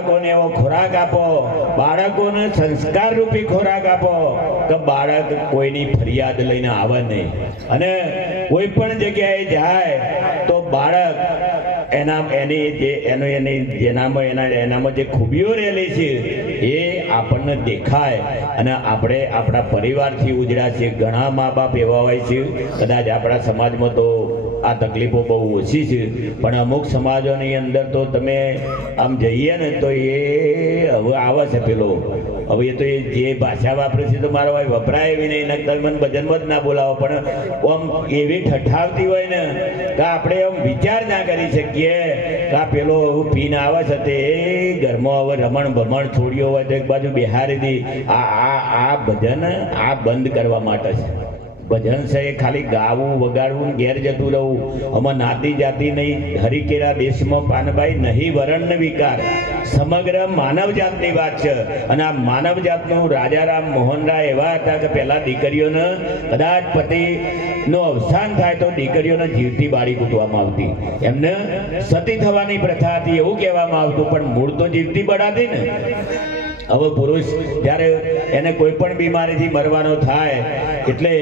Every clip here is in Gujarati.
બાળકોને એવો ખોરાક આપો, બાળકોને સંસ્કાર રૂપી ખોરાક આપો કે બાળક કોઈની ફરિયાદ લઈને આવે નહીં. અને કોઈ પણ જગ્યાએ જાય તો બાળક એનામાં જે ખૂબીઓ રહેલી છે એ આપણને દેખાય અને આપણે આપણા પરિવારથી ઉજળા છે. ઘણા મા બાપ એવા હોય છે, કદાચ આપણા સમાજમાં તો આ તકલીફો બહુ ઓછી છે, પણ અમુક સમાજોની અંદર તો તમે આમ જઈએ ને તો એ હવે આવે છે પેલો, હવે એ તો એ જે ભાષા વાપરે છે તો મારો ભાઈ વપરાય એવી નહીં. તમે મને ભજનમાં જ ના બોલાવો, પણ આમ એવી ઠઠાવતી હોય ને કે આપણે આમ વિચાર ના કરી શકીએ કે આ પેલો પીને આવે છે તે ઘરમાં હવે રમણ ભમણ છોડ્યો હોય તો એક બાજુ બિહારી દી. આ ભજન આ બંધ કરવા માટે છે. ભજન છે એ ખાલી ગાવું વગાડવું ઘેર જતું રહું. આમાં નાતી જાતિ નહીં, હરિકેરા દેશમાં પાનભાઈ નહીં વરણ વિકાર. સમગ્ર માનવ જાતની વાત છે. અને આ માનવ જાતનું રાજારામ મોહન રાય એવા હતા કે પહેલા દીકરીઓને કદાચ પતિનું અવસાન થાય તો દીકરીઓને જીવતી બાળી કૂટવામાં આવતી, એમને સતી થવાની પ્રથા હતી એવું કહેવામાં આવતું, પણ મૂળ તો જીવતી બળાતી ને. હવે પુરુષ જ્યારે એને કોઈ પણ બીમારીથી મરવાનો થાય એટલે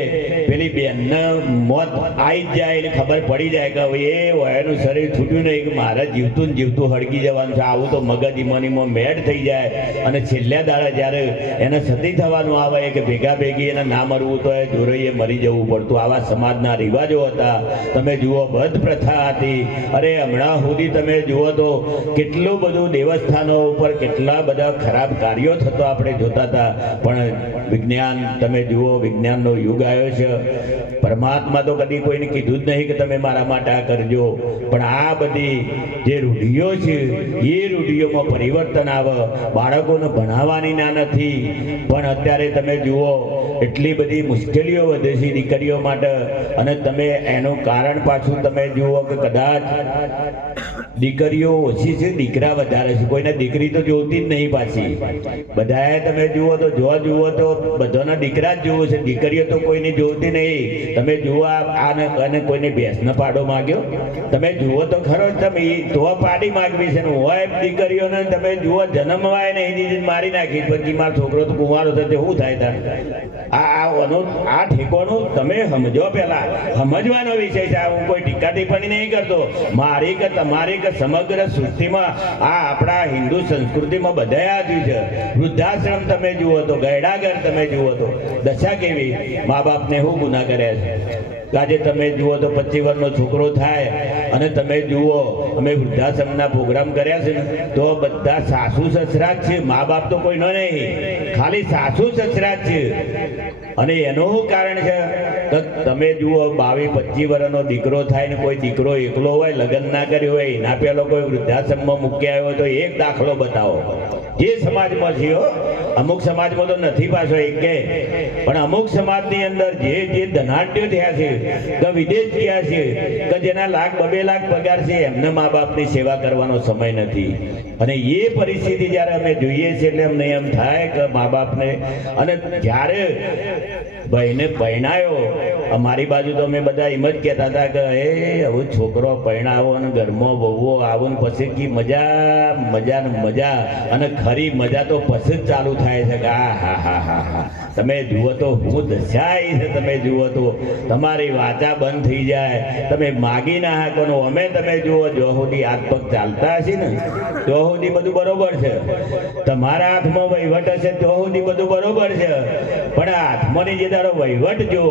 પેલી બેનને મોત આવી જ જાય એટલે ખબર પડી જાય કે હવે એ એનું શરીર છૂટ્યું નહીં કે મારે જીવતું ને જીવતું હળગી જવાનું છે. આવું તો મગજ ઇમોનીમાં મેડ થઈ જાય. અને છેલ્લા દાડા જ્યારે એને સતી થવાનું આવે કે ભેગા ભેગી એને ના મરવું તો એ જોરઈએ મરી જવું પડતું. આવા સમાજના રિવાજો હતા. તમે જુઓ બધ પ્રથા હતી. અરે હમણાં સુધી તમે જુઓ તો કેટલું બધું દેવસ્થાનો ઉપર કેટલા બધા ખરાબ કાર્યો થતો આપણે જોતા હતા. પણ વિજ્ઞાન તમે જુઓ, વિજ્ઞાનનો યુગ આવ્યો છે. પરમાત્મા તો કદી કોઈને કીધું જ નહીં કે તમે મારા માટે આ કરજો, પણ આ બધી જે રૂઢિઓ છે એ રૂઢિઓમાં પરિવર્તન આવે. બાળકોને ભણાવવાની ના નથી, પણ અત્યારે તમે જુઓ એટલી બધી મુશ્કેલીઓ વધે છે દીકરીઓ માટે. અને તમે એનું કારણ પાછું તમે જુઓ કે કદાચ દીકરીઓ ઓછી છે, દીકરા વધારે છે. કોઈને દીકરી તો જોતી જ નહીં પાછી. બધાએ તમે જુઓ તો જુઓ તો બધાના દીકરા જ જુઓ છે, દીકરીઓ તો કોઈની જોતી નહીં. તમે જુઓ આને કોઈને ભેંસનો પાડો માગ્યો, તમે જુઓ તો ખરો તમે તો પાડી માગવી છે ને હોય દીકરીઓને તમે જુઓ જન્મવાય ને એની મારી નાખી. પછી મારો છોકરો તો કુંવારો થશે શું થાય તારે? આ ઠેકોનું તમે સમજો, પેલા સમજવાનો વિષય છે. હું કોઈ ટીકા ટિપ્પણી નહીં કરતો. મારી કે તમારી કે સમગ્ર સૃષ્ટિમાં આ આપણા હિન્દુ સંસ્કૃતિમાં બધાએ આવ્યું છે. વૃદ્ધાશ્રમ તમે જુઓ તો, ગયડાઘર તમે જુઓ તો દશા કેવી. મા બાપને શું ગુના કર્યા છે? આજે તમે જુઓ તો 25 વર્ષનો છોકરો થાય અને તમે જુઓ અમે વૃદ્ધાશ્રમના પ્રોગ્રામ કર્યા છે ને તો બધા સાસુ સસરા જ છે, મા બાપ તો કોઈ નહીં, ખાલી સાસુ સસરા જ છે. અને એનું શું કારણ છે? તો તમે જુઓ 22-25 વર્ષનો દીકરો થાય ને કોઈ દીકરો એકલો હોય, લગ્ન ના કર્યું હોય, એના પેલો કોઈ વૃદ્ધાશ્રમમાં મૂકી આવ્યો તો એક દાખલો બતાવો. જે સમાજમાં છે, અમુક સમાજમાં તો નથી પાછો એક કે, પણ અમુક સમાજની અંદર જે ધનાઢ્યો થયા છે કે વિદેશ ગયા છે કે જેના લાખ 2 લાખ પગાર છે, એમને મા બાપની સેવા કરવાનો સમય નથી. અને એ પરિસ્થિતિ જ્યારે અમે જોઈએ છીએ એટલે અમને એમ થાય કે મા બાપને. અને જ્યારે ભાઈને પરણાયો, અમારી બાજુ તો અમે બધા એમ જ કહેતા હતા કે હવે છોકરો પરણાવો અને ઘરમાં વહુઓ આવો ને પછી કી મજા મજા ને મજા. અને ખરી મજા તો પછી જ ચાલુ થાય છે કે હા. તમે જુઓ તો હું દશાઈ છે. તમે જુઓ તો તમારી વાચા બંધ થઈ જાય, તમે માગી ના હાકોનો. અમે તમે જુઓ જો સુધી હાથ પગ ચાલતા હશે ને તો સુધી બધું બરોબર છે. તમારા હાથમાં વહીવટ હશે તો સુધી બધું બરોબર છે, પણ હાથમાંની જે તારો વહીવટ જો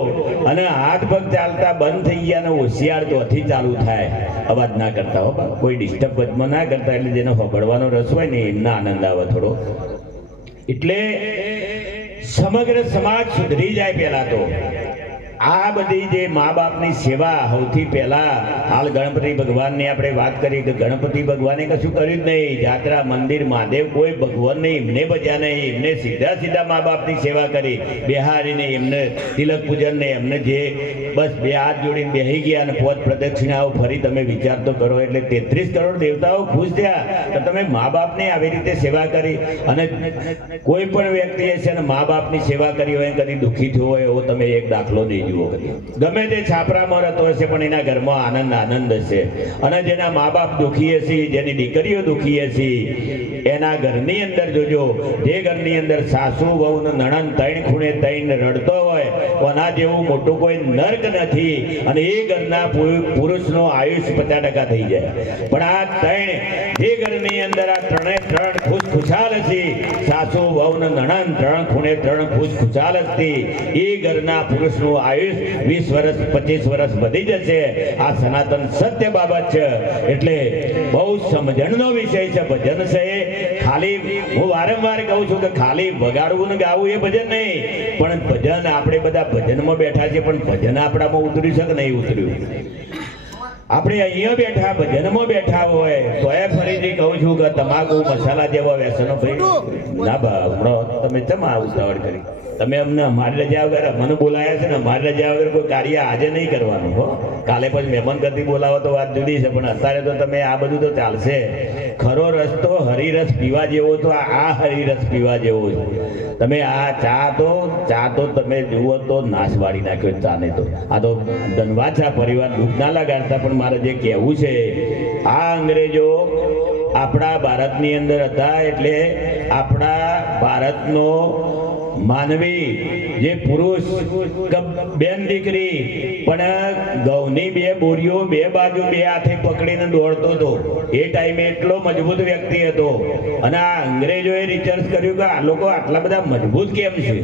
અને હાથ પગ ચાલતા બંધ થઈ ગયા ને હોશિયાર તોથી ચાલુ થાય. અવાજ ના કરતા હો, કોઈ ડિસ્ટર્બ વચમાં ના કરતા, એટલે જેને સાંભળવાનો રસ હોય ને એમને આનંદ આવે થોડો. એટલે સમગ્ર સમાજ સુધરી જાય. પહેલા તો આ બધી જે મા બાપની સેવા સૌથી પહેલા. હાલ ગણપતિ ભગવાનની આપણે વાત કરી કે ગણપતિ ભગવાને કશું કર્યું જ નહીં. જાત્રા, મંદિર, મહાદેવ કોઈ ભગવાન નહીં, એમને બજ્યા નહીં. એમને સીધા મા બાપની સેવા કરી, બેહારીને એમને તિલક પૂજન ને એમને જે બસ 2 હાથ જોડીને બેસી ગયા અને 5 પ્રદક્ષિણાઓ ફરી. તમે વિચાર તો કરો, એટલે 33 કરોડ દેવતાઓ ખુશ થયા તો તમે મા બાપની આવી રીતે સેવા કરી. અને કોઈ પણ વ્યક્તિએ છે ને મા બાપની સેવા કરી હોય, કદી દુઃખી થયો હોય એવો તમે એક દાખલો દેજો. જુઓ. ગમે તે છાપરામાં રહેતો હશે પણ એના ઘરમાં આનંદ હશે. અને જેના મા બાપ દુખી હશે, જેની દીકરીઓ દુખી હશે, એના ઘરની અંદર જોજો, જે ઘરની અંદર સાસુ વહુ નણંદ ત્રણ ખૂણે ત્રણ રડતો હોય, કોના જેવું મોટું કોઈ નર્ક નથી. અને એ ઘરના પુરુષનો આયુષ 50% થઈ જાય. પણ આ ત્રણ જે ઘરની અંદર આ ત્રણ ખુશખુશાલ હશે, સાસુ વહુ નણંદ ત્રણ ખૂણે ત્રણ ખુશખુશાલ હશે, એ ઘરના પુરુષનું આયુષ 20 વર્ષ 25 વર્ષ વધી જશે. આ સનાતન સત્ય બાબત છે. એટલે બહુ સમજણનો વિષય છે. ભજન છે ખાલી, હું વારંવાર કહું છું કે ખાલી વગાડવું ને ગાવું એ ભજન નહીં, પણ ભજન આપણે બધા ભજનમાં બેઠા છે, પણ ભજન આપણામાં ઉતર્યું છે કે નહીં ઉતર્યું? આપણે અહીંયા બેઠા ભજનમાં બેઠા હોય તો એ ફરીથી કહું છું કે તમાકુ મસાલા જેવા વ્યસનો ભાઈ ના બા, હમણાં તમે કેમ આ ઉતાવળ કરી? તમે અમને અમારી રજા વગર મને બોલાયા છે ને, અમારી રજા વગર કોઈ કાર્ય આજે નહીં કરવાનું હો. કાલે પછી મહેમાન કરતી બોલાવો તો વાત જુદી છે, પણ અત્યારે તો તમે આ બધું તો ચાલશે. ખરો રસ તો હરિરસ પીવા જેવો તો આ હરિરસ પીવા જેવો છે. તમે આ ચા તો તમે જુઓ તો નાશ વાળી નાખ્યો ચાને. તો આ તો ધનવાદ પરિવાર દુઃખ ના લગાડતા, પણ મારે જે કહેવું છે, આ અંગ્રેજો આપણા ભારતની અંદર હતા, એટલે આપણા ભારતનો માનવી જે પુરુષ બેન દીકરી પણ ઘઉંની 2 બોરીઓ 2 બાજુ 2 હાથે પકડીને દોડતો હતો. એ ટાઈમે એટલો મજબૂત વ્યક્તિ હતો. અને આ અંગ્રેજોએ રિસર્ચ કર્યું કે આ લોકો આટલા બધા મજબૂત કેમ છે.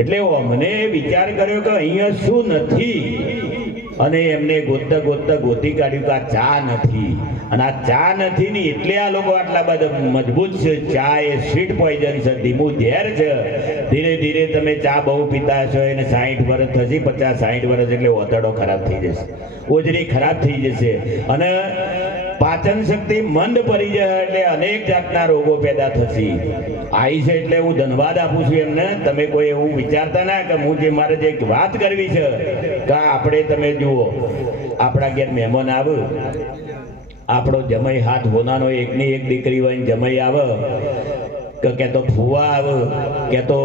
એટલે અમને વિચાર કર્યો કે અહીંયા શું નથી, અને એમને ગોતતા ગોતી કાઢ્યું કે આ ચા નથી. અને આ ચા નથી ને એટલે આ લોકો આટલા બધા મજબૂત છે. ચા એ સ્વીટ પોઈઝન છે, ધીમું ઝેર છે. ધીરે ધીરે તમે ચા બહુ પીતા હશો, એને 60 વર્ષ થશે, 50-60 વર્ષ એટલે ઓતડો ખરાબ થઈ જશે, ઓજરી ખરાબ થઈ જશે, અને પાચન શક્તિ મંદ પડી જાય, એટલે અનેક જાતના રોગો પેદા થશે. આવી છે એટલે હું ધન્યવાદ આપું છું એમને. તમે કોઈ એવું વિચારતા ના કે હું જે મારે જે વાત કરવી છે કે આપણે, તમે જુઓ આપણા ઘેર મહેમાન આવે, આપણો જમાઈ હાથ હોનાનો એકની એક દીકરી હોય ને જમાઈ આવે કે તો ફુવા આવે કે તો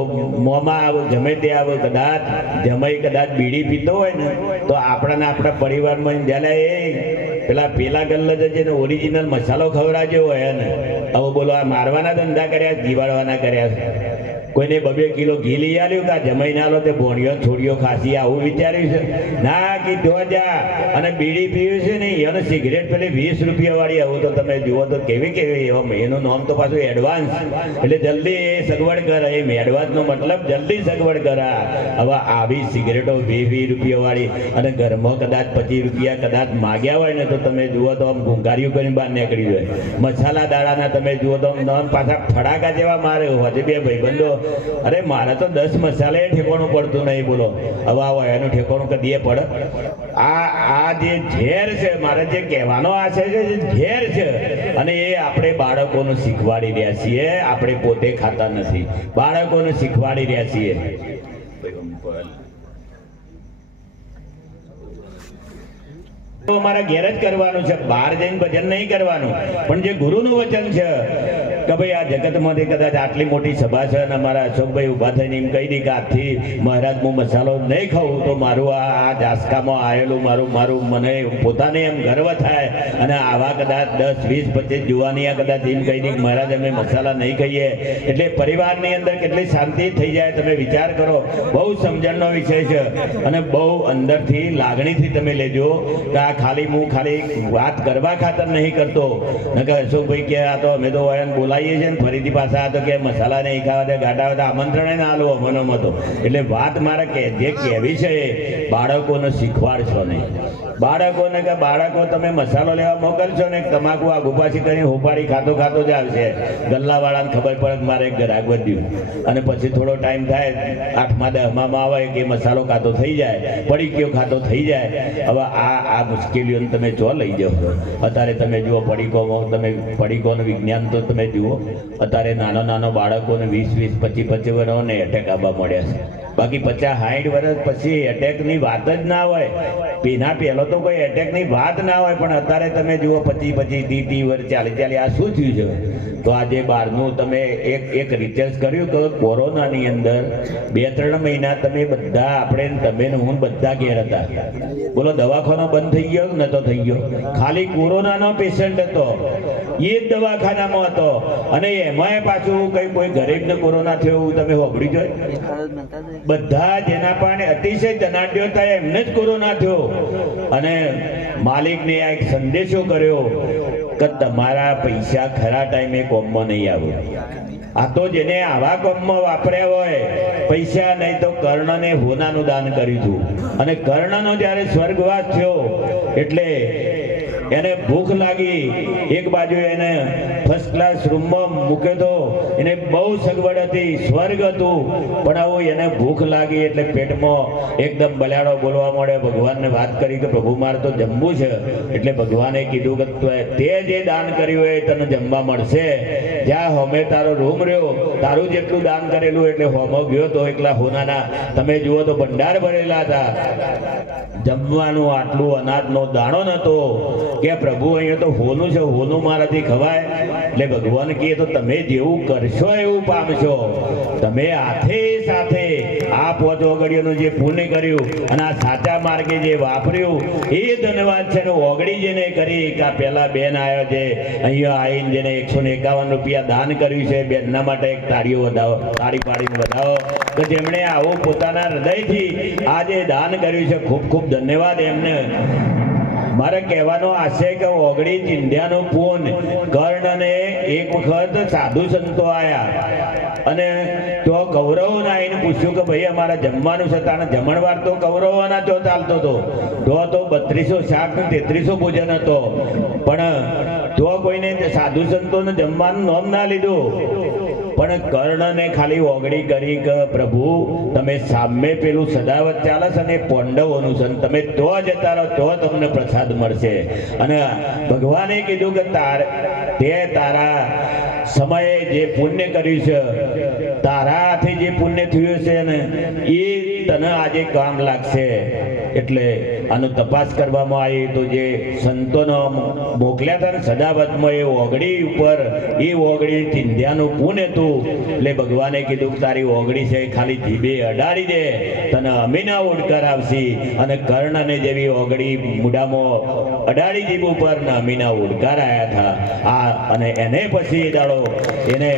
મોમાં આવે, ગમે તે આવે, કદાચ જમાઈ કદાચ બીડી પીતો હોય ને તો આપણા પરિવારમાં જ્યારે પેલા ગલ્લા જજે ને ઓરિજિનલ મસાલો ખવડાવ્યો હોય ને, હવે બોલો આ મારવાના ધંધા કર્યા, જીવાડવાના કર્યા. કોઈને 2 કિલો ઘી લઈ આવ્યું કે જમાઈ ના લો તે ભોણિયો છોડીઓ ખાસી, આવું વિચાર્યું છે ના? કીધો જા અને બીડી પીવી છે ને એને સિગરેટ પેલી 20 રૂપિયા વાળી. આવું તો તમે જુઓ તો કેવી એનું નામ તો પાછું એડવાન્સ, એટલે જલ્દી એ સગવડ કરે. એમ એડવાન્સનો મતલબ જલ્દી સગવડ કરા. હવે આવી સિગરેટો 20 રૂપિયા વાળી, અને ઘરમાં કદાચ 25 રૂપિયા કદાચ માગ્યા હોય ને તો તમે જુઓ તો આમ ઘૂંઘારીઓ કરીને બહાર નીકળી જાય. મસાલા દાડાના તમે જુઓ તો આમ પાછા ફડાકા જેવા મારે. હજી 2 ભાઈબંધો, અરે મારે તો 10 મસાલે ઠેકોણું પડતું નહીં, બોલો હવે આવો એનું ઠેકોણું કદીએ પડે? આ જે ઝેર છે, મારે જે કહેવાનો આશય છે, જે ઝેર છે, અને એ આપણે બાળકોને શીખવાડી રહ્યા છીએ. આપણે પોતે ખાતા નથી, બાળકોને શીખવાડી રહ્યા છીએ. અમારા ઘેર જ કરવાનું છે, બહાર જઈને ભજન નહીં કરવાનું. પણ જે ગુરુનું વચન છે કે ભાઈ આ જગતમાંથી કદાચ આટલી મોટી સભા છે અને અમારા અશોકભાઈ ઊભા થઈને એમ કહી દી કે આજથી મહારાજ હું મસાલો નહીં ખાઉં તો મારું આ જાસકામાં આવેલું મારું મને પોતાને એમ ગર્વ થાય. અને આવા કદાચ 10, 20, 25 જુવાનિયા કદાચ એમ કહી દી કે મહારાજ અમે મસાલા નહીં ખાઈએ, એટલે પરિવારની અંદર કેટલી શાંતિ થઈ જાય. તમે વિચાર કરો, બહુ સમજણનો વિષય છે, અને બહુ અંદરથી લાગણીથી તમે લેજો કે આ ખાલી વાત કરવા ખાતર નહીં કરતો. નકર અશોકભાઈ કે આ તો અમે તો બોલાવીએ છીએ ને ફરીથી પાછા આ તો કે મસાલા નહીં ખાવા દે, ગાડા બધા આમંત્રણ ના લો અમનોમાં તો. એટલે વાત મારે જે કહેવી છે બાળકોને શીખવાડશો નહીં. બાળકો તમે મસાલો લેવા મોકલશો ને તમાકુ આ ગુપાસી કરીને હોપારી ખાતો જ આવશે. ગલ્લાવાળાને ખબર પડે કે મારે એક ગ્રાહક વધ્યું, અને પછી થોડો ટાઈમ થાય 8મા 10માં આવે કે મસાલો ખાતો થઈ જાય, પડીકીઓ ખાતો થઈ જાય. હવે આ મુશ્કેલીઓને તમે જો લઈ જાઓ. અત્યારે તમે જુઓ પડીકોમાં, તમે પડીકોનું વિજ્ઞાન તો તમે જુઓ, અત્યારે નાનો બાળકોને 20, 25 વર્ષોને એટેક આવવા મળ્યા છે. બાકી 50-60 વર્ષ પછી એટેકની વાત જ ના હોય. એના પહેલો તો કોઈ એટેકની વાત ના હોય, પણ અત્યારે તમે જુઓ 25-25, 30 વર્ષ 40 આ શું થયું છે? તો આજે બહારનું તમે એક રિસર્ચ કર્યું કે કોરોનાની અંદર 2-3 મહિના તમે બધા તમે ને હું બધા ઘેર હતા. બોલો દવાખાનો બંધ થઈ ગયો નતો થઈ ગયો? ખાલી કોરોનાનો પેશન્ટ હતો, એ જ દવાખાનામાં હતો, અને એમાંય પાછું કોઈ ગરીબને કોરોના થયો એવું તમે સાંભળ્યું છે? બધા જેના પણ અતિશય ધનાઢ્યો હતા એમને જ કોરોના થયો. અને માલિકને આ એક સંદેશો કર્યો કે તમારા પૈસા ખરા ટાઈમે કોમમાં નહીં આવે. આ તો જેને આવા કોમમાં વાપર્યા હોય પૈસા, નહીં તો કર્ણને હોનાનું દાન કર્યું હતું. અને કર્ણનો જ્યારે સ્વર્ગવાસ થયો એટલે એને ભૂખ લાગી. એક બાજુ એને ફર્સ્ટ ક્લાસ રૂમમાં મૂક્યો હતો, એને બહુ સગવડ હતી, સ્વર્ગ હતું, પણ આવું એને ભૂખ લાગી એટલે પેટમાં એકદમ બલાડો બોલવા મળે. ભગવાનને વાત કરી કે પ્રભુ મારે તો જમવું છે. એટલે ભગવાને કીધું કે તે જે દાન કર્યું એ તને જમવા મળશે. જ્યાં હોમે તારો રૂમ રહ્યો, તારું જેટલું દાન કરેલું એટલે હોમો ગયો તો એકલા હોનાના તમે જુઓ તો ભંડાર ભરેલા હતા. જમવાનું આટલું અનાજનો દાણો નતો કે પ્રભુ અહીંયા તો હોનું છે, હોનું મારાથી ખવાય. એટલે ભગવાન કહે તો તમે જેવું કરશો એવું પામશો. તમે હાથે સાથે આ 5 ઓગળીઓનું જે પુણ્ય કર્યું અને આ સાચા માર્ગે જે વાપર્યું એ ધન્યવાદ છે. ઓગળી જેને કરી કે આ પેલા બેન આવ્યો છે અહીંયા આવીને જેને 151 રૂપિયા દાન કર્યું છે, બેનના માટે એક તાળીઓ વધાવો, તાળી પાડીને વધાવો કે જેમણે આવું પોતાના હૃદયથી આ જે દાન કર્યું છે. ખૂબ ખૂબ ધન્યવાદ એમને. મારે કહેવાનો આશય કે ઓગળી ચિંધ્યાનું પૂન કર્ણને એક વખત સાધુ સંતો આયા અને તો કૌરવોને આવીને પૂછ્યું કે ભાઈ અમારે જમવાનું છે. તાણે જમણવાર તો કૌરવોના જો ચાલતો હતો, તો 3200 શાક ને 3300 ભોજન હતો, પણ તો કોઈને સાધુ સંતોને જમવાનું નામ ના લીધું. પણ કર્ણને ખાલી ઓગળી કરી કે પ્રભુ તમે સામે પેલું સદાવત ચાલે છે ને પાંડવોનું છે, તમે તો જતા રહો તો તમને પ્રસાદ મળશે. અને ભગવાને કીધું કે તે તારા સમયે જે પુણ્ય કર્યું છે, તારા હાથે જે પુણ્ય થયું છે ને એ તને આજે કામ લાગશે. એટલે આનો તપાસ કરવામાં આવી તો જે સંતોનો મોકલ્યા હતા ને સદાવતમાં એ ઓગળી ઉપર એ ઓગળી ચિંધ્યાનું પુણ્ય હતું. એટલે ભગવાને કીધું કે તારી ઓગળી છે ખાલી જીભે અડાડી દે, તને અમીના ઓડકાર આવશે. અને કર્ણને જેવી ઓગળી મુડામાં અડાડી જીભ ઉપર ને અમીના ઓડકાર આવ્યા હતા. આ અને એને પછી દાડો એને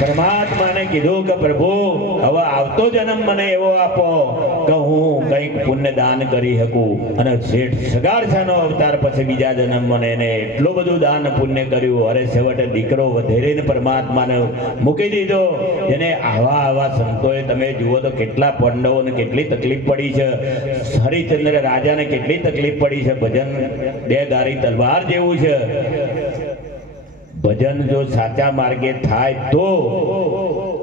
પરમાત્માને કીધું કે પ્રભુ હવે આવતો જન્મ મને એવો આપો કે હું કંઈક પુણ્ય દાન કરી શકું. અને શેઠ સગારસાનો અવતાર પછી બીજા જન્મ મને એને એટલું બધું દાન પુણ્ય કર્યું. અરે છેવટે દીકરો વધેરીને પરમાત્માને મૂકી દીધો. એને આવા સંતોએ તમે જુઓ તો કેટલા પાંડવોને કેટલી તકલીફ પડી છે, હરિચંદ્ર રાજાને કેટલી તકલીફ પડી છે. ભજન 2 ધારી તલવાર જેવું છે. ભજન જો સાચા માર્ગે થાય તો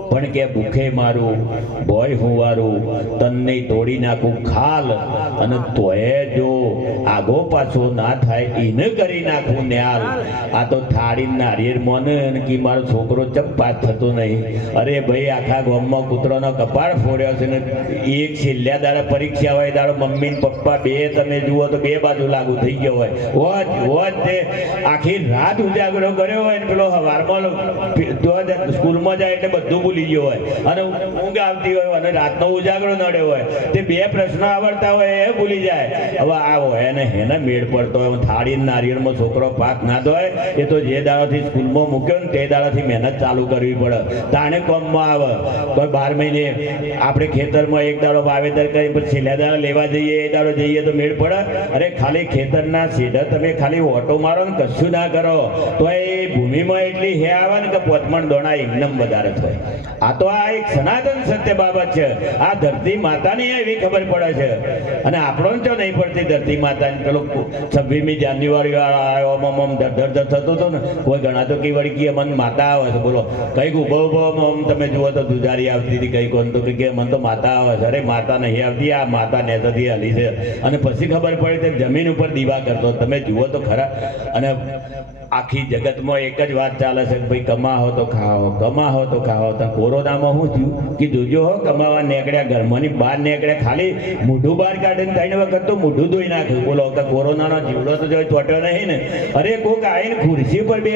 પણ કે ભૂખે મારું ભોય હુંવારું તનને તોડી નાખું ખાલ, અને તોય જો આગો પાછો ના થાય એને કરી નાખું ન્યાલ. આ તો થાળી નારિયેળ મોને કે મારો છોકરો ચમ પાસ થતો નહીં. અરે ભાઈ આખા ગામમાં કૂતરોનો કપાળ ફોડ્યો છે ને એક છેલ્લા દાડા પરીક્ષા હોય દાડો મમ્મી ને પપ્પા બે તમે જુઓ તો 2 બાજુ લાગુ થઈ ગયો હોય. હોજ તે આખી રાત ઉજાગરો કર્યો હોય ને પેલો હવારમાં સ્કૂલમાં જાય એટલે બધું ભૂલી ગયો હોય અને ઊંઘ આવતી હોય અને રાતનો ઉજાગરો નડ્યો હોય, તે 2 પ્રશ્નો આવડતા હોય એ ભૂલી જાય. હવે આ હોય એને હેને મેળ પડતો હોય. થાળી નારિયેળમાં છોકરો પાક ના ધોય એ તો જે દાડાથી સ્કૂલમાં મૂક્યો ને તે દાડાથી મહેનત ચાલુ કરવી પડે, તાણે કોમમાં આવે. કોઈ 12 મહિને આપણે ખેતરમાં એક દાડો વાવેતર કરી પછી છેલ્લા દાડા લેવા જઈએ એ દાડો જઈએ તો મેળ પડે. અરે ખાલી ખેતરના સીધા તમે ખાલી ઓટો મારો ને કશું ના કરો તો એ ભૂમિમાં એટલી હે આવે ને કે 5 મણ દોણા એકદમ વધારે થાય. આ તો આ એક સનાતન સત્ય બાબત છે. આ ધરતી માતાની એવી ખબર પડે છે અને આપણો તો નહીં પડતી ધરતી માતાની. પેલો 26મી જાન્યુઆરી આવ્યો ધર થતો હતો ને કોઈ ઘણા તો કઈ વળી મન માતા આવે છે. બોલો કઈક ઉભો તમે જુઓ તો દુધારી આવતી હતી, કઈ કોણ તો કે મન તો માતા આવે છે. અરે માતા નહીં આવતી, આ માતા નેતાથી હાલી છે. અને પછી ખબર પડી તે જમીન ઉપર દીવા કરતો. તમે જુઓ તો ખરા. અને આખી જગતમાં એક જ વાત ચાલે છે કે ભાઈ કમાહો તો ખાઓ, કમાહો તો ખાઓ. તો કોરોનામાં શું થયું કે જોજો હો, કમાવા નીકળ્યા, ઘરમાંની બહાર નીકળ્યા, ખાલી મોઢું બહાર કાઢીને 3 વખત તો મોઢું ધોઈ નાખ્યું. બોલો કે કોરોનાનો જીવડો તો જો ચોટ્યો નહીં ને. અરે કોક આવીને ખુરશી પર બે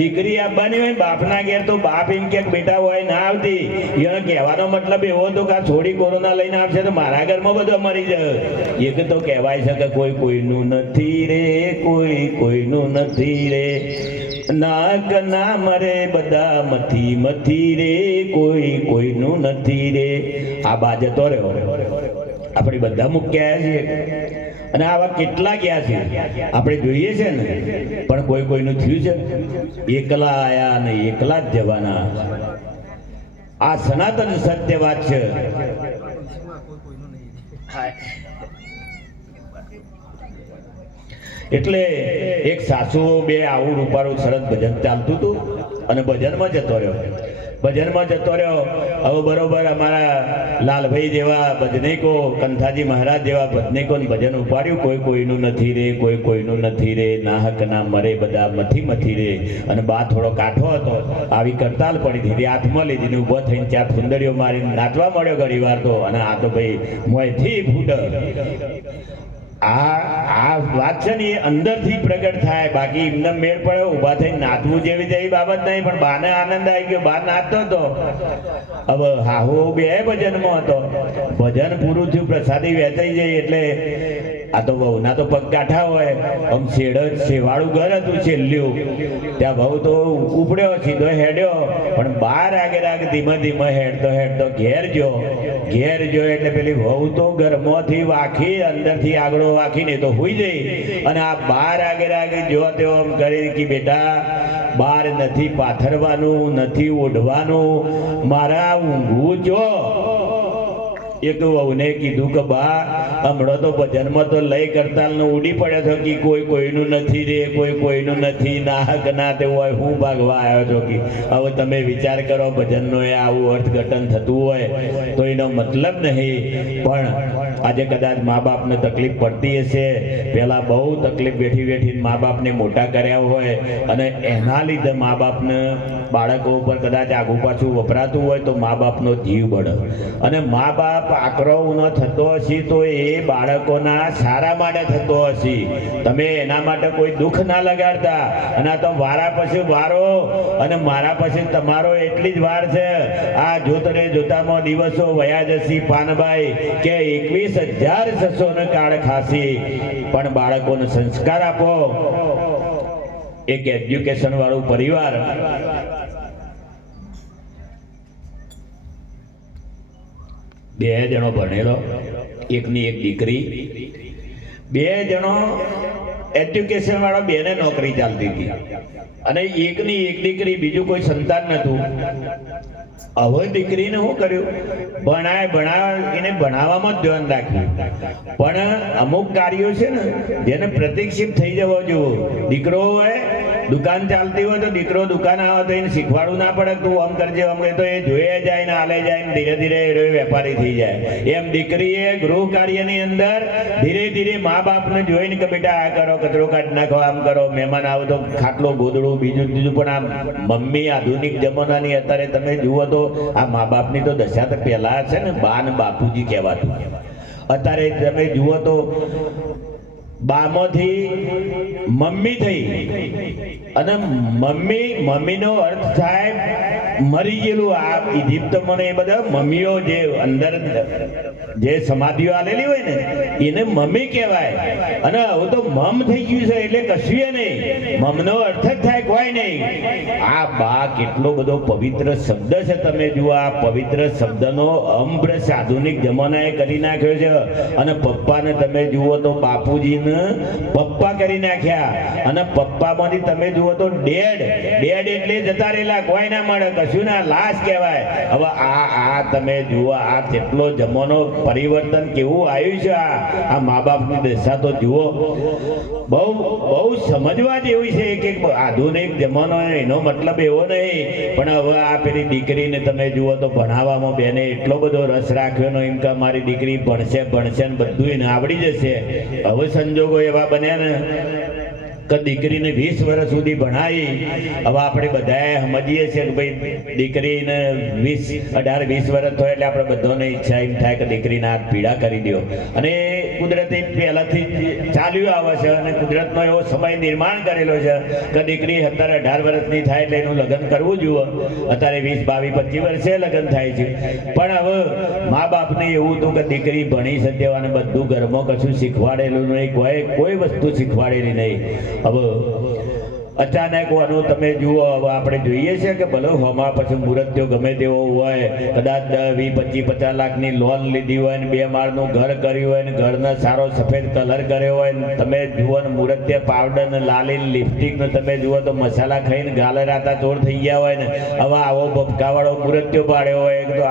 દીકરી આપવાની હોય બાપના ઘેર, તો બાપ એમ કે બેટા હોય ના આવતી. એનો કહેવાનો મતલબ એવો હતો કે આ છોડી કોરોના લઈને આવશે તો મારા ઘરમાં બધું મરી જાય. એક તો કહેવાય છે કે કોઈ કોઈનું નથી રે, કોઈ કોઈનું નથી રે, નાક ના મરે બધા મથી મથી રે, કોઈ કોઈનું નથી રે. આ બા જતો રહ્યો, આપણે બધા મૂક્યા છીએ અને આવા કેટલા ગયા છે આપણે જોઈએ છે ને, પણ કોઈ કોઈનું થયું છે? એકલા આયા ને એકલા જ જવાના. આ સનાતન સત્ય વાત છે. એટલે એક સાસુ બે આવું રૂપારું સરસ ભજન ચાલતું હતું અને ભજનમાં જતો રહ્યો. હવે બરોબર અમારા લાલભાઈ જેવા ભજનીકો, કંથાજી મહારાજ જેવા ભજનીકો ભજન ઉપાડ્યું, કોઈ કોઈનું નથી રે, કોઈ કોઈનું નથી રે, નાહક ના મરે બધા મથી મથી રે. અને બા થોડો કાઠો હતો, આવી કરતાલ પડી દીધી, હાથમાં લીધી ને ઊભો થઈને 4 ફુંદડીઓ મારીને નાચવા મળ્યો ઘણી વાર તો. અને આ તો ભાઈ મોંથી ફૂટ. આ વાત છે ને એ અંદરથી પ્રગટ થાય, બાકી એમને મેળ પડે ઊભા થઈને નાચવું જેવી તેવી બાબત નહીં. પણ બાને આનંદ આવી ગયો, બા નાચતો હતો. હવે હાહુ બે ભજનમાં હતો, ભજન પૂરું થયું, પ્રસાદી વહેંચાઈ જાય એટલે આ તો વહુના તો પગ કાઠા હોય. આમ શેવાળું ઘર હતું છેલ્લું, ત્યાં વહુ તો ઉપડ્યો, સીધો હેડ્યો, પણ બાર આગે ધીમે ધીમે હેડતો ઘેર જો એટલે પેલી વહુ તો ઘરમાંથી વાખી, અંદરથી આગળ વાખીને તો હોઈ જઈ. અને આ બાર આગે જો તેઓ આમ કરી કે બેટા બાર નથી પાથરવાનું, નથી ઓઢવાનું, મારા ઊંઘવું જો. એક વહુને કીધું કે બા હમણાં તો ભજનમાં તો લઈ કરતાલ નો ઉડી પડ્યો છો કે કોઈ કોઈનું નથી રે, કોઈ કોઈનું નથી, નાહક ના તે હોય, હું ભાગવા આવ્યો છો કે. હવે તમે વિચાર કરો, ભજનનો એ આવું અર્થઘટન થતું હોય તો એનો મતલબ નહીં. પણ આજે કદાચ મા બાપને તકલીફ પડતી હશે, પહેલા બહુ તકલીફ બેઠી મા બાપને મોટા કર્યા હોય, અને એના લીધે મા બાપને બાળકો ઉપર કદાચ આગુ પાછું વપરાતું હોય તો મા બાપનો જીવ બળે. અને મા બાપ આકરો ન થતો હશે તો એ બાળકોના સારા માટે થતો હશે. તમે એના માટે કોઈ દુઃખ ના લગાડતા. અને આ તો વારા પછી વારો અને મારા પછી તમારો એટલી જ વાર છે. આ જોતામાં દિવસો વયા જશે પાનભાઈ કે 21,600 કાળ ખાસી. પણ બાળકોને સંસ્કાર આપો. એક એજ્યુકેશન વાળું પરિવાર, બે જણો ભણેલો, એકની એક દીકરી, બે જણો એજ્યુકેશન વાળા, બેને નોકરી ચાલતી હતી અને એકની એક દીકરી, બીજું કોઈ સંતાન નતું. હવે દીકરીને શું કર્યું, એને ભણાવવામાં જ ધ્યાન રાખ્યું. પણ અમુક કાર્યો છે ને જેને પ્રતિક્ષિપ્ત થઈ જવો જોઈએ. દીકરો હોય, દુકાન ચાલતી હોય તો દીકરો દુકાન આવે તો એને શીખવાડવું ના પડે તું આમ કરજે આમ કરજે, તો એ જોઈએ જાય ને હાલે જાય ને ધીરે ધીરે એ વેપારી થઈ જાય. એમ દીકરીએ ગૃહ કાર્યની અંદર ધીરે ધીરે મા બાપને જોઈને કે બેટા આ કરો, કચરો કાઢી નાખો, આમ કરો, મહેમાન આવે તો ખાટલો ગોદડું બીજું. પણ આ મમ્મી આધુનિક જમાનાની અત્યારે તમે જુઓ તો આ મા બાપની તો દશા તો પહેલા છે ને બા ને બાપુજી કહેવાતું. અત્યારે તમે જુઓ તો બામાંથી મમ્મી થઈ. અને મમ્મીનો અર્થ થાય મરી ગયેલું. આ ઇજિપ્તમાં એ બધા મમ્મીઓ જે અંદર જે સમાધિઓ આલેલી હોય ને એને મમ્મી કહેવાય. અને હવે તો મમ થઈ ગયું છે એટલે કશું નહીં. મમનો અર્થ જ થાય કોઈ નહીં. આ બા કેટલો બધો પવિત્ર શબ્દ છે. તમે જુઓ આ પવિત્ર શબ્દનો અમૃત આધુનિક જમાનાએ કરી નાખ્યો છે. અને પપ્પાને તમે જુઓ તો બાપુજીને પપ્પા કરી નાખ્યા. અને પપ્પામાંથી તમે જુઓ તો ડેડ એટલે જતા રહેલા, કોઈ ના મળે, કશું ના, લાશ કહેવાય. હવે આ તમે જુઓ આ કેટલો જમાનો પરિવર્તન કેવું આવ્યું છે. આ મા બાપની દશા તો જુઓ. બહુ સમજવા જેવી છે કે આધુનિક જમાનો એનો મતલબ એવો નહીં. પણ હવે આ પેલી દીકરીને તમે જુઓ તો ભણાવવામાં બેને એટલો બધો રસ રાખ્યો એમ કે અમારી દીકરી ભણશે ને બધું એને આવડી જશે. હવે સંજોગો એવા બન્યા ને કે દીકરીને 20 વર્ષ સુધી ભણાવી. હવે આપણે બધાએ સમજીએ છીએ કે ભાઈ દીકરીને 18-20 વર્ષ થાય એટલે આપણે બધાને ઈચ્છા એમ થાય કે દીકરીને હાથ પીડા કરી દો. અને કુદરતી પહેલાથી જ ચાલ્યું આવે છે અને કુદરતનો એવો સમય નિર્માણ કરેલો છે કે દીકરી અત્યારે 18 વર્ષની થાય એટલે એનું લગ્ન કરવું જોઈએ. અત્યારે 20, 22, 25 વર્ષે લગ્ન થાય છે. પણ હવે મા બાપને એવું હતું કે દીકરી ભણી શકે અને બધું ઘરમાં કશું શીખવાડેલું નહીં, કોઈ વસ્તુ શીખવાડેલી નહીં. હવે અચાનક આનું તમે જુઓ, હવે આપણે જોઈએ છે કે ભલે હોમાં પછી મુહૂર્ત્યો ગમે તેવો હોય, કદાચ 10, 20, 25, 50 લાખની લોન લીધી હોય ને 2 માળનું ઘર કર્યું હોય ને ઘરનો સારો સફેદ કલર કર્યો હોય ને તમે જુઓ ને મુહૂર્ત્ય પાવડર ને લાલી લિપસ્ટિક ને તમે જુઓ તો મસાલા ખાઈને ગાલે રાતા ચોર થઈ ગયા હોય ને હવે આવો ભપકાવાળો મુહૂર્ત્યો પાડ્યો હોય તો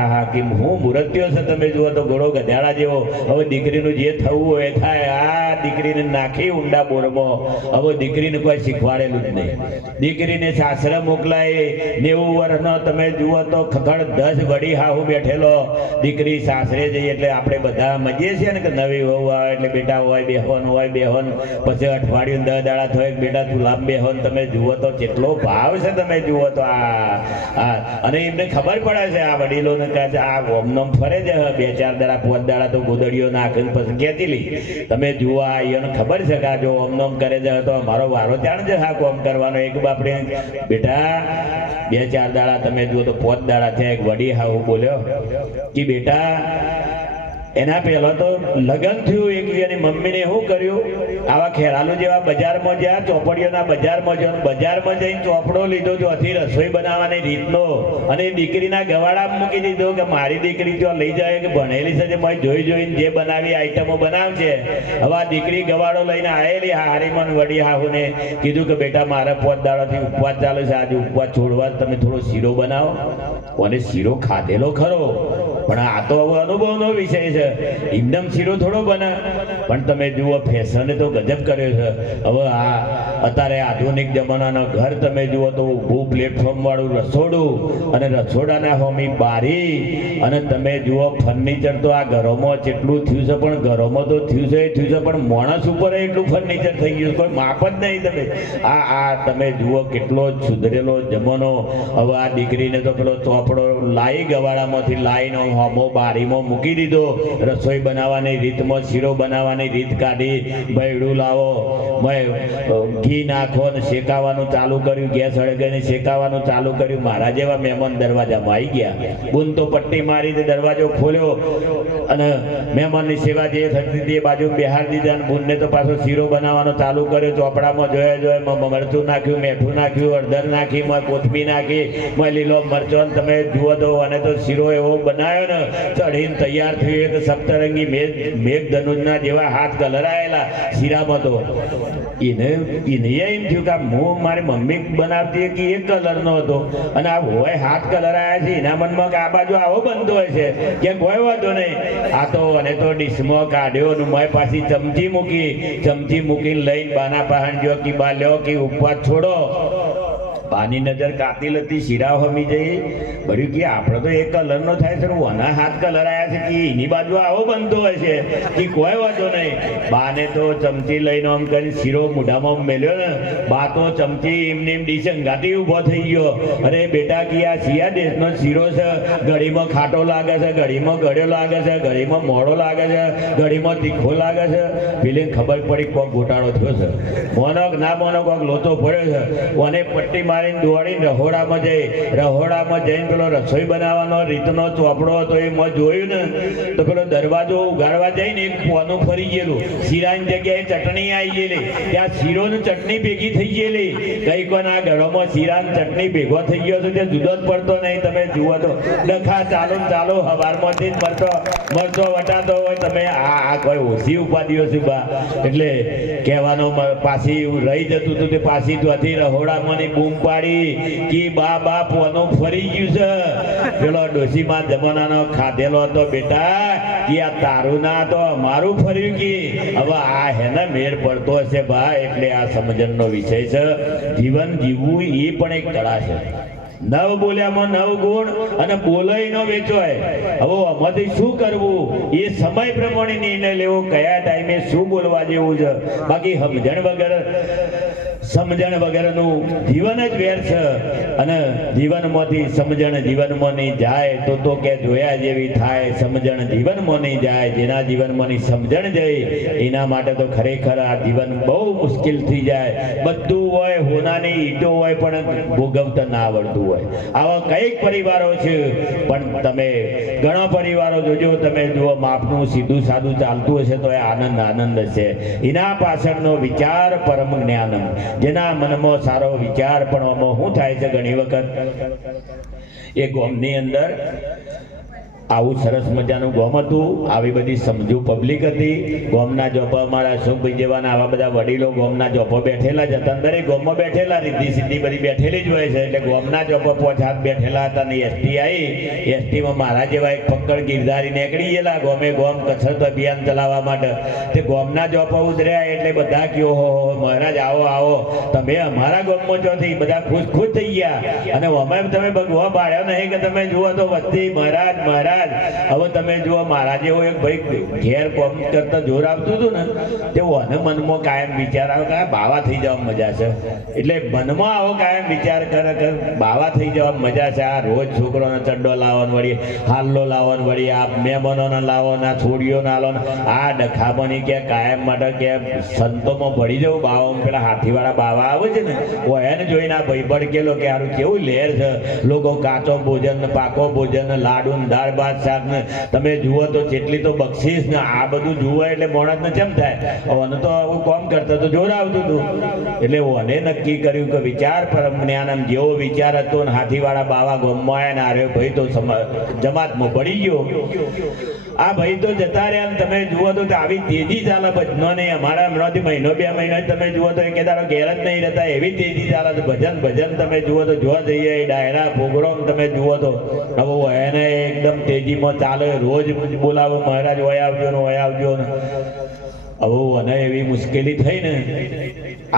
હા કે હું મુહૂર્ત્યો છે તમે જુઓ તો ઘોડો ગધેડા જેવો. હવે દીકરીનું જે થવું હોય એ થાય. આ દીકરીને નાખી ઊંડા બોરમાં. હવે દીકરીને કોઈ વાળેલું જ નહીં. દીકરીને સાસરે મોકલાય 90 વર્ષનો તમે જુઓ તો ખખડ 10 વડી હાહુ બેઠેલો. દીકરી સાસરે જઈ એટલે આપણે બધા મજીએ છીએ ને કે નવી વહુ આવે એટલે બેટા હોય બેહોન પછી અઠવાડિયું 10 દાડા થાય બેટા તું લાંબ બેહોન. તમે જુઓ તો કેટલો ભાવ છે. તમે જુઓ તો આ અને એમને ખબર પડે છે આ વડીલોને કે આ ઓમનોમ ફરે છે 2-4 દાડા 5 દાડા તો ગોદડીઓ નાખીને પછી ખેંચી લી. તમે જુઓ આ એને ખબર છે કે આ જો ઓમનોમ કરે છે તો અમારો વારો ત્યાં જ હા કોમ કરવાનો. એક બાપડે બેટા 2-4 દાડા તમે જુઓ તો 5 દાડા થયા. એક વડી હાવ બોલ્યો કે બેટા એના પહેલા તો લગ્ન થયું એક એની મમ્મીને શું કર્યું, આવા ખેરાલુ જેવા બજારમાં જ્યાં ચોપડીઓના બજારમાં જો બજારમાં જઈને ચોપડો લીધો ત્યાંથી રસોઈ બનાવવાની રીતનો અને દીકરીના ગવાડામાં મૂકી દીધો કે મારી દીકરી ત્યાં લઈ જાય કે ભણેલી છે મેં જોઈને જે બનાવી આઈટમો બનાવશે. હવે આ દીકરી ગવાડો લઈને આવેલી હારીમન વડી હાહુને કીધું કે બેટા મારા 5 દાડાથી ઉપવાસ ચાલે છે, આજે ઉપવાસ છોડવા તમે થોડો શીરો બનાવો. અને શીરો ખાધેલો ખરો પણ આ તો હવે અનુભવનો વિષય છે. એકદમ શીરો થોડો બના. પણ તમે જુઓ ફેશને તો ગજબ કર્યો છે. હવે આ અત્યારે આધુનિક જમાનાના ઘર તમે જુઓ તો ઊભું પ્લેટફોર્મ વાળું રસોડું અને રસોડાના હોમી બારી અને તમે જુઓ ફર્નિચર તો આ ઘરોમાં જેટલું થયું છે પણ ઘરોમાં તો થયું છે પણ માણસ ઉપર એટલું ફર્નિચર થઈ ગયું કોઈ માપ જ નહીં. તમે આ તમે જુઓ કેટલો સુધરેલો જમાનો. હવે આ દીકરીને તો પેલો ચોપડો લાઈ ગવાડામાંથી લાઈનો હોમો બારીમાં મૂકી દીધો. રસોઈ બનાવવાની રીતમાં શીરો બનાવવાની રીત કાઢી. બૈડું લાવો, ઘી નાખો ને શેકાવાનું ચાલુ કર્યું. ગેસ હળગાઈને શેકાવાનું ચાલુ કર્યું. મારા જેવા મહેમાન દરવાજામાં આવી ગયા. બુન તો પટ્ટી મારી દરવાજો ખોલ્યો અને મહેમાનની સેવા જે થતી હતી એ બાજુ બિહાર દીધા. બુનને તો પાછો શીરો બનાવવાનો ચાલુ કર્યો. ચોપડામાં જોયા મરચું નાખ્યું, મેઠું નાખ્યું, હળદર નાખી, કોથમીર નાખી, લીલો મરચો. તમે જુઓ તો અને તો શીરો એવો બનાવ્યો ને ચડીને તૈયાર થયું કે સપ્તરંગી મેઘધનુષના જેવા હાથ કલરાયેલા શીરામાં. તો એને એમ થયું કે હું મારી મમ્મી બનાવતી કે એક કલરનો હતો અને આ હોય હાથ કલર આવ્યા છે. એના મનમાં કે આ બાજુ આવો બનતો હોય છે કે કોઈ વાંધો નહીં. આ તો અને તો ડીશમાં કાઢ્યો ને મેં પાછી ચમચી મૂકીને લઈને બાના પહાણ જો કે બા લ્યો કે ઉપવાસ છોડો. બાની નજર કાતિલ હતી. શીરા હમી જઈ ભર્યું કે આપણે તો એક કલરનો થાય છે વના હાથ કલર આવ્યા છે કે એની બાજુ આવો બનતો હોય છે કે કોઈ વાંધો નહીં. બાને તો ચમચી લઈને આમ કરી શીરો મોઢામાં મેલ્યો ને બા તો ચમચી એમને એમ ડીશ અંગાથી ઊભો થઈ ગયો. અરે બેટા કે આ સિયા દેશનો શીરો છે, ઘડીમાં ખાટો લાગે છે, ઘડીમાં ગળ્યો લાગે છે, ઘડીમાં મોડો લાગે છે, ઘડીમાં તીખો લાગે છે. પેલી ખબર પડી કોક ગોટાળો થયો છે. મોનોક ના મોનો કોક લોચો પડ્યો છે. કોને પટ્ટી મારીને દોડીને રહોડામાં જઈને પેલો રસોઈ બનાવવાનો રીતનો ચોપડો હતો એ મેં જોયું ને તો પેલો દરવાજો ઉગાડવા જઈને એક પોનું ફરી ગયેલું. શીરાની જગ્યાએ ચટણી આવી ગયેલી. ત્યાં શીરો ને ચટણી ભેગી થઈ ગયેલી. કઈ કોના ઘરોમાં શીરા ચટણી ભેગો થઈ ગયો છે તે જુદો જ પડતો નહીં. તમે જુઓ તો ડખા ચાલો હવારમાંથી જ મરચો વટાતો હોય. તમે આ કોઈ ઓછી ઉપાધિઓ છે બા. એટલે કહેવાનો પાછી રહી જતું હતું તે પાછી ત્યાંથી રહોડામાંની બૂમ પાડી કે બા પોનું ફરી ગયું છે. પેલો ડોશીમાં જમાનાનો ખાધેલો હતો બેટા કે આ તારું ના તો અમારું ફર્યું કે હવે આ હેને મેર પડતો હશે બા. એટલે આ સમજણનો વિષય છે. જીવન જીવવું એ પણ એક કળા છે. નવ બોલ્યામાં નવ ગુણ અને બોલાય નો વેચોય. હવે આમાંથી શું કરવું એ સમય પ્રમાણે નિર્ણય લેવો, કયા ટાઈમે શું બોલવા જેવું છે. બાકી સમજણ વગરનું જીવન જ વ્યર્થ છે. અને જીવનમાંથી સમજણ જીવનમાં નહીં જાય તો કે જોયા જેવી થાય. સમજણ જીવનમાં નહીં જાય, જેના જીવનમાંની સમજણ જાય એના માટે તો ખરેખર આ જીવન બહુ મુશ્કેલ થઈ જાય. બધું હોય, હોનાની ઈંટો હોય, પણ ભોગવતા ના આવડતું હોય. આવા કઈક પરિવારો છે, પણ તમે ઘણા પરિવારો જોજો, તમે જુઓ માપનું સીધું સાદું ચાલતું હશે તો એ આનંદ હશે. એના પાછળનો વિચાર પરમ જ્ઞાનમ. જેના મનમાં સારો વિચાર, પણ આમાં શું થાય છે ઘણી વખત એ ગામની અંદર આવું સરસ મજાનું ગામ હતું, આવી બધી સમજુ પબ્લિક હતી. ગામના જોપો અમારા અશોકભાઈ જેવાના આવા બધા વડીલો ગામના જોપો બેઠેલા જ હતા. દરેક ગામમાં બેઠેલા, રીતિ સીધી બધી બેઠેલી જ હોય છે. એટલે ગામના જોપો 5 હાથ બેઠેલા હતા ને એસટી આવી. એસટીમાં મારા જેવા એક પક્કડ ગીરધારી નીકળી ગયેલા ગામે ગામ કસરત અભિયાન ચલાવવા માટે. તે ગામના જોપો ઉતર્યા એટલે બધા કયો હો મહારાજ આવો આવો, તમે અમારા ગામમાં ચોથી. બધા ખુશ થઈ ગયા. અને અમે તમે ભગવા પાડ્યો નહીં કે તમે જુઓ તો વસ્તી મહારાજ મહારાજ. હવે તમે જુઓ, મારા જેવો એક ભાઈ ઘેર કોમ કરતા જોર આવતું હતું ને, તેવો અને મનમાં કાયમ વિચાર આવે કે બાવા થઈ જવા મજા છે. એટલે મનમાં આવો કાયમ વિચાર કરે કે બાવા થઈ જવા મજા છે. આ રોજ છોકરોને ચડ્ડો લાવવાનો વળી, હાલ્લો લાવવાનો વળી, આ મહેમાનોને લાવો ના, છોડીઓને આલો, આ ડખાબની કે કાયમ માટે કે સંતોમાં ભળી જવું. બાવા પેલા હાથીવાળા બાવા આવે છે ને, એને જોઈને આ ભાઈ ભડકેલો કે સારું કેવું લહેર છે. લોકો કાચો ભોજન, પાકો ભોજન, લાડુ, દાળ ભાત, શાક ને તમે જુઓ તો જેટલી તો બક્ષીસ ને આ બધું જુઓ એટલે મોણસ ને કેમ થાય. અને તો આવું કામ કરતા તો જોર આવતું હતું. એટલે ઓને નક્કી કર્યું કે વિચાર પરમ જ્ઞાનમ. જેવો વિચાર હતો ને હાથીવાળા બાવા ગામમાં આવ્યા ને આર્યો ભાઈ તો જમાતમાં પડી ગયો. આ ભાઈ તો જતા રહ્યા ને તમે જુઓ તો આવી તેજી ચાલે ભજનો નહીં. અમારા હમણાંથી મહિનો 2 મહિનો તમે જુઓ તો એ કેદારો ઘેર જ નહીં રહેતા, એવી તેજી ચાલે. ભજન તમે જુઓ તો જો જઈએ ડાયરા પ્રોગ્રામ તમે જુઓ તો હવે એને એકદમ તેજીમાં ચાલે. રોજ બોલાવો મહારાજ હોય આવજો ને હોય આવજો ને. હવે અને એવી મુશ્કેલી થઈ ને,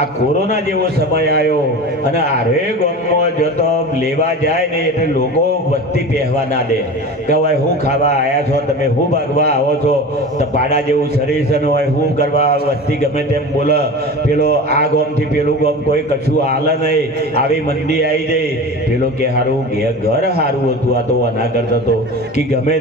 આ કોરોના જેવો સમય આવ્યો અને આરે ગામમાં જતો લેવા જાય ને એટલે લોકો વસ્તી પહેવા ના દે કે ભાઈ હું ખાવા આવ્યા છો, તમે હું ભાગવા આવો છો, તો પાડા જેવું શરીર છે ને હોય હું કરવા. વસ્તી ગમે તેમ બોલે, પેલો આ ગામથી પેલું ગામ કોઈ કશું હાલે નહીં, આવી મંદી આવી જાય. પેલો કે હારું ઘર હારું હતું, આ તો અના કરતો હતો કે ગમે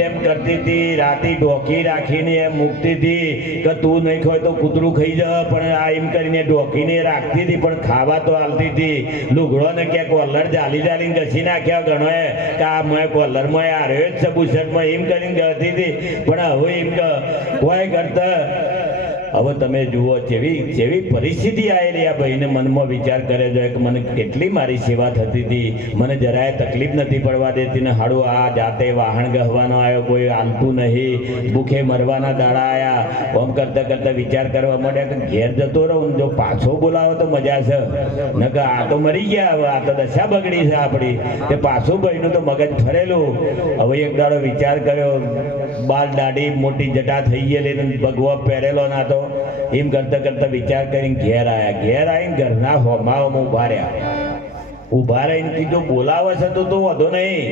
તેમ કરતી હતી. રાતી ઢોકી રાખીને એમ મૂકતી હતી કે તું નહીં ખાય તો કૂતરું ખાઈ જાય, પણ આ એમ કરીને ઢોકીને રાખતી હતી, પણ ખાવા તો હાલતી હતી. લુગડો ને ક્યાંક કોલર જાલી ઘસી નાખ્યા ગણોએ કે આ મેં કોલરમાં આવ્યો જ છે બુશર્ટમાં, એમ કરીને ગતી હતી. પણ હવે એમ કોઈ કરતા હવે તમે જુઓ જેવી પરિસ્થિતિ આવેલી. આ ભાઈને મનમાં વિચાર કરે છે કે મને કેટલી મારી સેવા થતી હતી, મને જરાય તકલીફ નથી પડવા દેતી ને હાડું આ જાતે વાહન ગહવાનો આવ્યો, કોઈ હાલતું નહીં, ભૂખે મરવાના દાડા આવ્યા. આમ કરતા વિચાર કરવા માંડ્યા કે ઘેર જતો રહું, જો પાછો બોલાવો તો મજા છે, નકર આ તો મરી ગયા, હવે આ તો દશા બગડી છે આપણી. તે પાછું ભાઈનું તો મગજ ફરેલું. હવે એક દાડો વિચાર કર્યો, બાલ દાઢી મોટી જટા થઈ ગયેલી, ભગવો પહેરેલો ના તો એમ કરતા વિચાર કરીને ઘેર આવીને ઘરના હોમાં ઉભા રહીને કીધું બોલાવે છે તો વધુ નહીં.